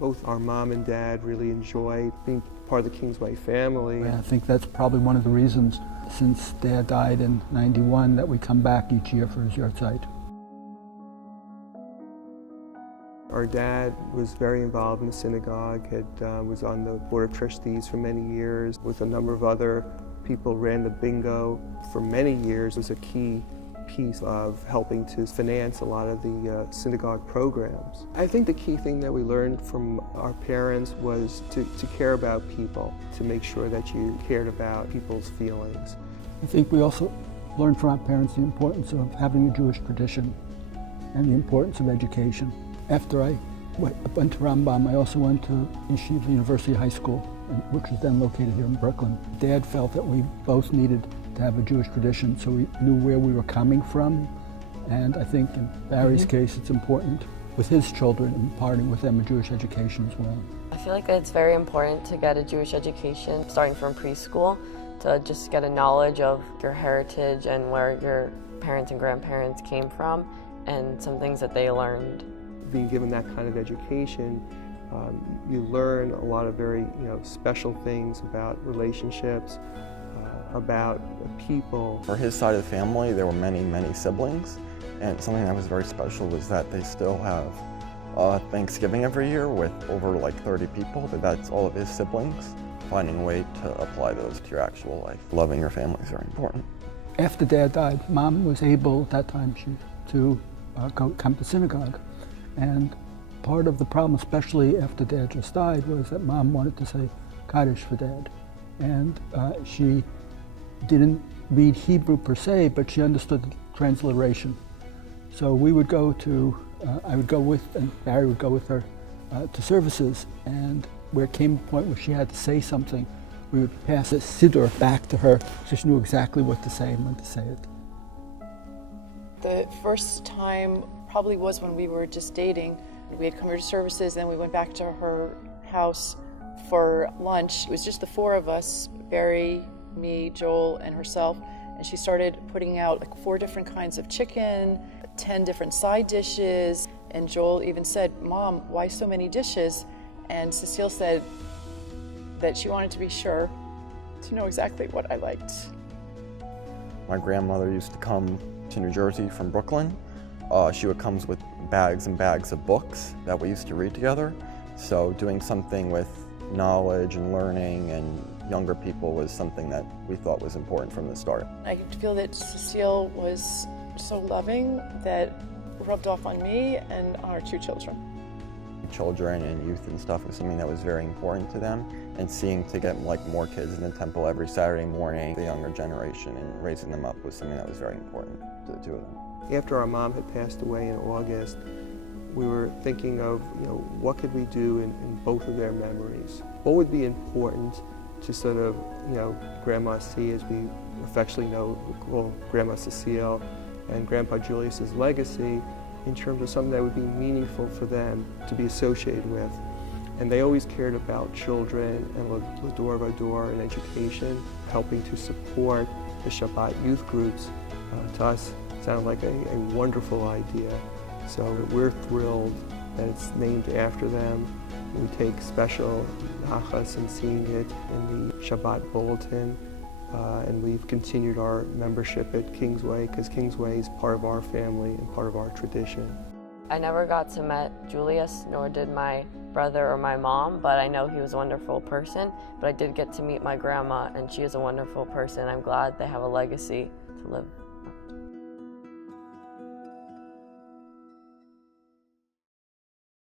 Both our mom and dad really enjoyed being part of the Kingsway family. I think that's probably one of the reasons, since Dad died in '91, that we come back each year for his yahrzeit. Our dad was very involved in the synagogue, was on the Board of Trustees for many years, with a number of other people, ran the bingo for many years. It was a key piece of helping to finance a lot of the synagogue programs. I think the key thing that we learned from our parents was to care about people, to make sure that you cared about people's feelings. I think we also learned from our parents the importance of having a Jewish tradition and the importance of education. After I went to Rambam, I also went to Yeshiva University High School, which was then located here in Brooklyn. Dad felt that we both needed to have a Jewish tradition, so we knew where we were coming from. And I think in Barry's case, it's important with his children, imparting with them a Jewish education as well. I feel like it's very important to get a Jewish education, starting from preschool, to just get a knowledge of your heritage and where your parents and grandparents came from, and some things that they learned. Being given that kind of education, you learn a lot of very special things about relationships, about people. For his side of the family, there were many, many siblings, and something that was very special was that they still have Thanksgiving every year with over like 30 people, but that's all of his siblings. Finding a way to apply those to your actual life. Loving your family is very important. After Dad died, Mom was able at that time to come to synagogue. And part of the problem, especially after Dad just died, was that Mom wanted to say Kaddish for Dad. And she didn't read Hebrew per se, but she understood the transliteration. So we would go to, I would go with, and Barry would go with her to services, and where it came a point where she had to say something, we would pass a siddur back to her, so she knew exactly what to say and when to say it. The first time probably was when we were just dating. We had come here to services, then we went back to her house for lunch. It was just the four of us, Barry, me, Joel, and herself, and she started putting out like 4 different kinds of chicken, 10 different side dishes, and Joel even said, "Mom, why so many dishes?" And Cecile said that she wanted to be sure to know exactly what I liked. My grandmother used to come to New Jersey from Brooklyn. She would come with bags and bags of books that we used to read together. So doing something with knowledge and learning and younger people was something that we thought was important from the start. I feel that Cecile was so loving that rubbed off on me and on our 2 children. Children and youth and stuff was something that was very important to them, and seeing to get like more kids in the temple every Saturday morning, the younger generation, and raising them up was something that was very important to the 2 of them. After our mom had passed away in August, we were thinking of, what could we do in both of their memories? What would be important to sort of, Grandma C, as we affectionately call Grandma Cecile, and Grandpa Julius's legacy, in terms of something that would be meaningful for them to be associated with. And they always cared about children and L'Ador Vador and education, helping to support the Shabbat youth groups. To us, sounded like a wonderful idea. So we're thrilled that it's named after them. We take special nachas in seeing it in the Shabbat bulletin. And we've continued our membership at Kingsway because Kingsway is part of our family and part of our tradition. I never got to meet Julius, nor did my brother or my mom, but I know he was a wonderful person. But I did get to meet my grandma, and she is a wonderful person. I'm glad they have a legacy to live.